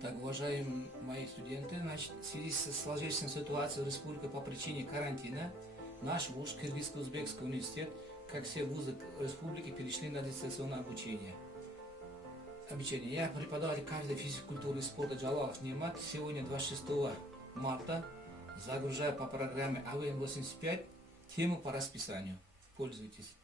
Так, уважаемые мои студенты, значит, в связи с сложившейся ситуацией в республике по причине карантина, наш вуз, Кыргызско-Узбекский университет, как все вузы республики, перешли на дистанционное обучение. Я преподаватель кафедры физики, культуры и спорта Джалалов Немат. Сегодня 26 марта загружаю по программе АВМ-85 тему по расписанию. Пользуйтесь.